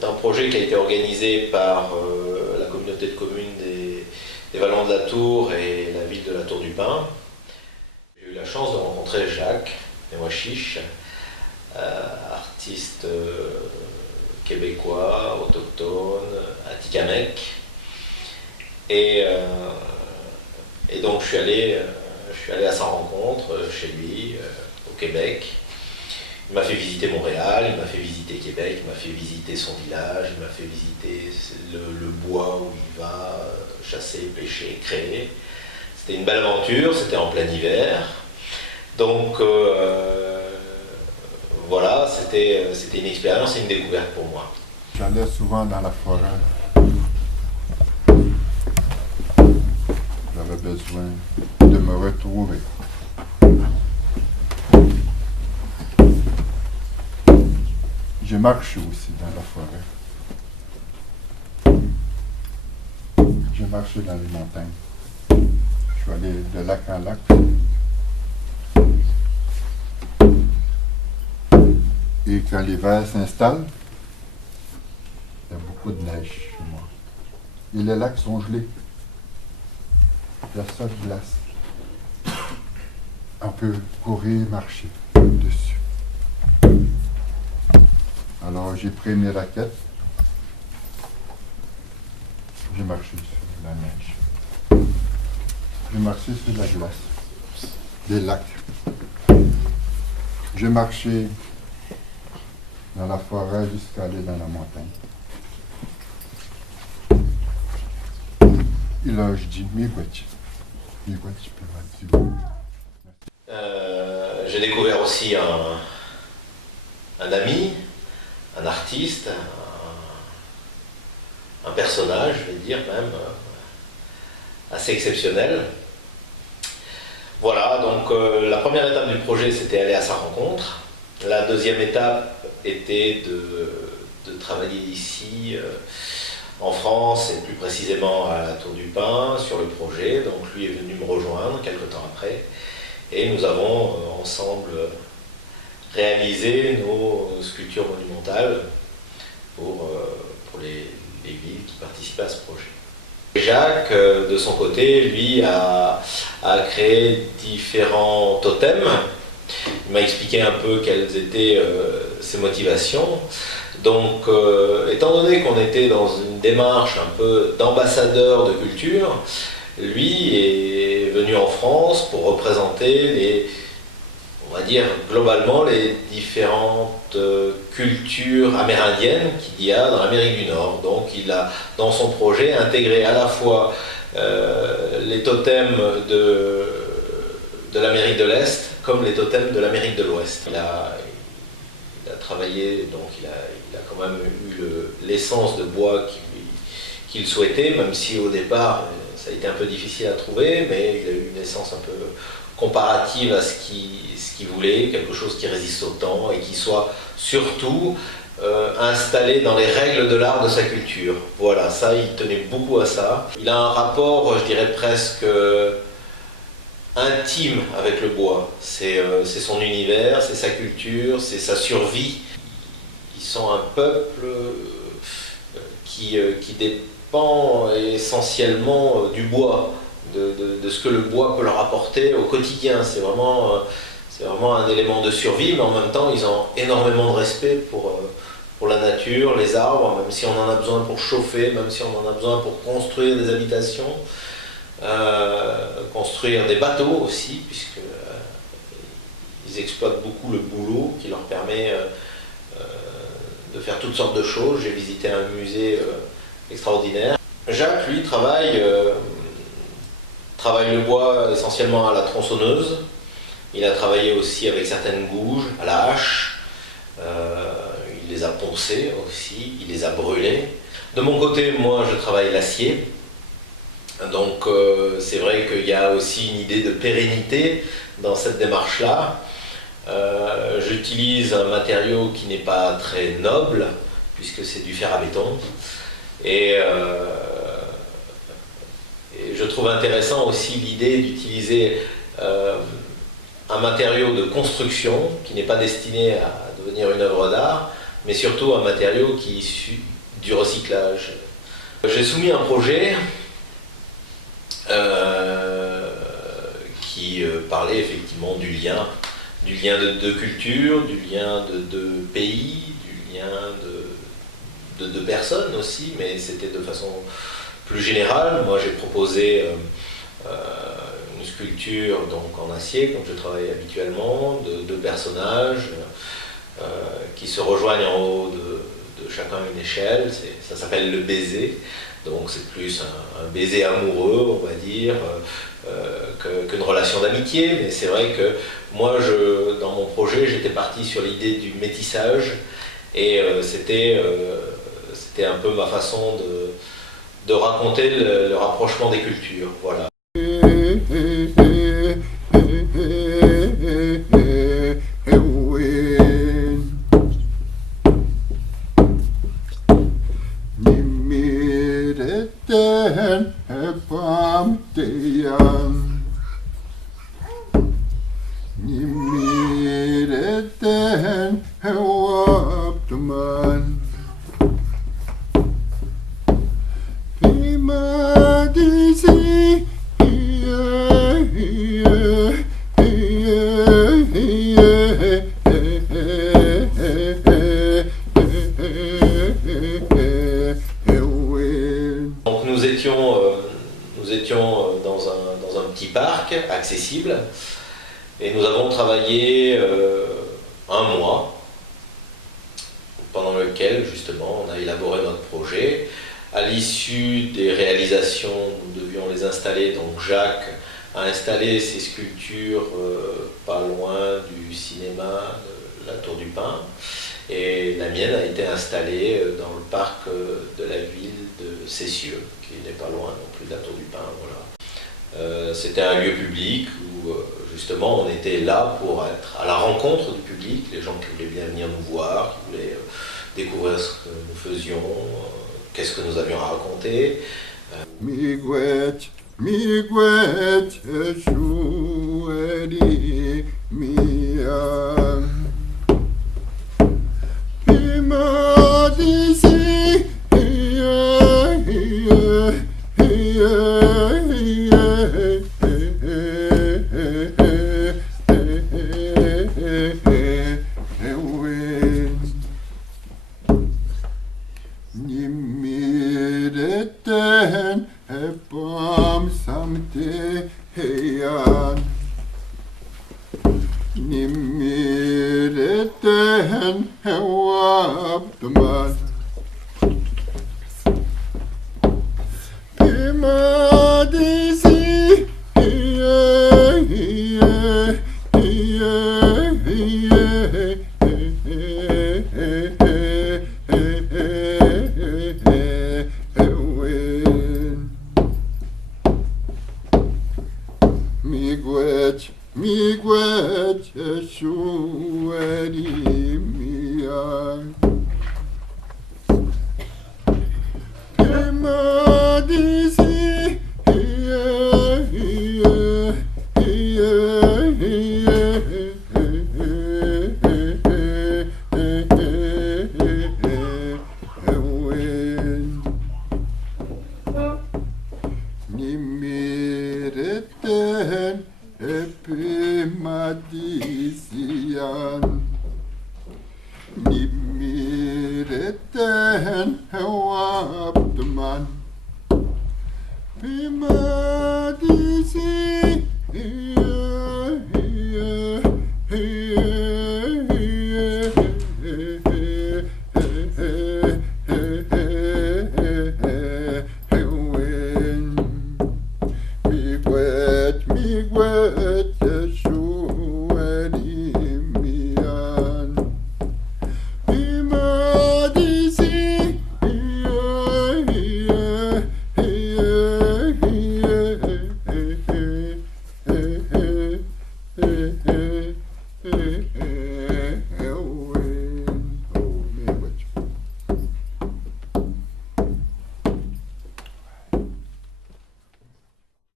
C'est un projet qui a été organisé par la communauté de communes des Vallons de la Tour et la ville de la Tour du Pin. J'ai eu la chance de rencontrer Jacques Newashish, artiste québécois, autochtone, atikamekw. Et donc je suis allé à sa rencontre chez lui, au Québec. Il m'a fait visiter Montréal, il m'a fait visiter Québec, il m'a fait visiter son village, il m'a fait visiter le bois où il va chasser, pêcher, créer. C'était une belle aventure, c'était en plein hiver. Donc voilà, c'était une expérience et une découverte pour moi. J'allais souvent dans la forêt. J'avais besoin de me retrouver. J'ai marché aussi dans la forêt. J'ai marché dans les montagnes. Je suis allé de lac en lac. Et quand l'hiver s'installe, il y a beaucoup de neige chez moi. Et les lacs sont gelés. Il y a ça de glace. On peut courir, marcher dessus. Alors j'ai pris mes raquettes. J'ai marché sur la neige. J'ai marché sur la glace. Des lacs. J'ai marché dans la forêt jusqu'à aller dans la montagne. Et là, je dis, j'ai découvert aussi un ami, un artiste, un personnage, je vais dire même, assez exceptionnel. Voilà, donc la première étape du projet, c'était aller à sa rencontre. La deuxième étape était de travailler ici, en France, et plus précisément à la Tour du Pin, sur le projet. Donc lui est venu me rejoindre quelques temps après, et nous avons ensemble réalisé nos sculptures monumentales pour les villes qui participaient à ce projet. Jacques, de son côté, lui, a créé différents totems. Il m'a expliqué un peu quelles étaient ses motivations. Donc, étant donné qu'on était dans une démarche un peu d'ambassadeur de culture, lui est venu en France pour représenter on va dire globalement les différentes cultures amérindiennes qu'il y a dans l'Amérique du Nord. Donc il a dans son projet intégré à la fois les totems de l'Amérique de l'Est comme les totems de l'Amérique de l'Ouest. Il a travaillé, donc il a quand même eu l'essence de bois qu'il souhaitait, même si au départ ça a été un peu difficile à trouver, mais il a eu une essence un peu comparative à ce qu'il voulait, quelque chose qui résiste au temps et qui soit surtout installé dans les règles de l'art de sa culture. Voilà, ça, il tenait beaucoup à ça. Il a un rapport, je dirais presque intime avec le bois. C'est son univers, c'est sa culture, c'est sa survie. Ils sont un peuple qui dépend essentiellement du bois, de ce que le bois peut leur apporter au quotidien. C'est vraiment un élément de survie, mais en même temps, ils ont énormément de respect pour la nature, les arbres, même si on en a besoin pour chauffer, même si on en a besoin pour construire des habitations, construire des bateaux aussi, puisqu'ils exploitent beaucoup le bouleau qui leur permet de faire toutes sortes de choses. J'ai visité un musée extraordinaire. Jacques, lui, travaille le bois essentiellement à la tronçonneuse. Il a travaillé aussi avec certaines gouges, à la hache. Il les a poncées aussi, il les a brûlées. De mon côté, moi, je travaille l'acier. Donc c'est vrai qu'il y a aussi une idée de pérennité dans cette démarche-là. J'utilise un matériau qui n'est pas très noble, puisque c'est du fer à béton. Et je trouve intéressant aussi l'idée d'utiliser un matériau de construction qui n'est pas destiné à devenir une œuvre d'art, mais surtout un matériau qui est issu du recyclage. J'ai soumis un projet qui parlait effectivement du lien de deux cultures, du lien de deux pays, du lien de deux personnes aussi, mais c'était de façon plus générale. Moi j'ai proposé une sculpture donc en acier, comme je travaille habituellement, de deux personnages qui se rejoignent en haut de chacun une échelle. Ça s'appelle le baiser, donc c'est plus un baiser amoureux, on va dire, qu'une relation d'amitié, mais c'est vrai que moi, dans mon projet, j'étais parti sur l'idée du métissage, et c'était un peu ma façon de raconter le rapprochement des cultures. Voilà. Donc nous étions dans un petit parc accessible et nous avons travaillé un mois pendant lequel justement on a élaboré notre projet. À l'issue des réalisations, nous devions les installer, donc Jacques a installé ses sculptures pas loin du cinéma de la Tour du Pin, et la mienne a été installée dans le parc de la ville de Cessieux, qui n'est pas loin non plus de la Tour du Pin. Voilà. C'était un lieu public où justement on était là pour être à la rencontre du public, les gens qui voulaient bien venir nous voir, qui voulaient découvrir ce que nous faisions, qu'est-ce que nous avions à raconter.